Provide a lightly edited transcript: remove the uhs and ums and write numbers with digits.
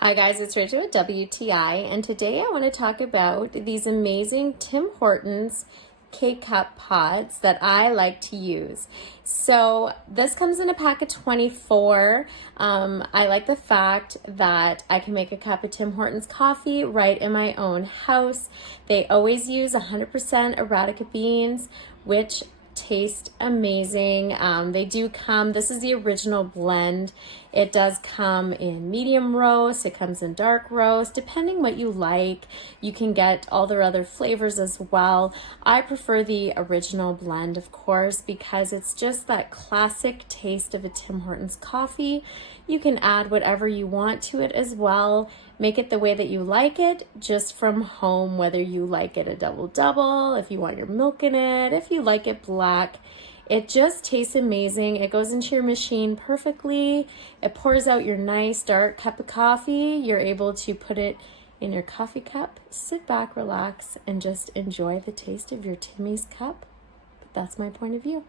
Hi guys, it's Rachel with WTI, and today I want to talk about these amazing Tim Hortons K-Cup pods that I like to use. So this comes in a pack of 24. I like the fact that I can make a cup of Tim Hortons coffee right in my own house. They always use 100% Arabica beans, which taste amazing. They do come, this is the original blend. It does come in medium roast, it comes in dark roast, depending what you like. You can get all their other flavors as well. I prefer the original blend, of course, because it's just that classic taste of a Tim Hortons coffee. You can add whatever you want to it as well. Make it the way that you like it, just from home, whether you like it a double-double, if you want your milk in it, if you like it black. It just tastes amazing. It goes into your machine perfectly. It pours out your nice dark cup of coffee. You're able to put it in your coffee cup, sit back, relax, and just enjoy the taste of your Timmy's cup. But that's my point of view.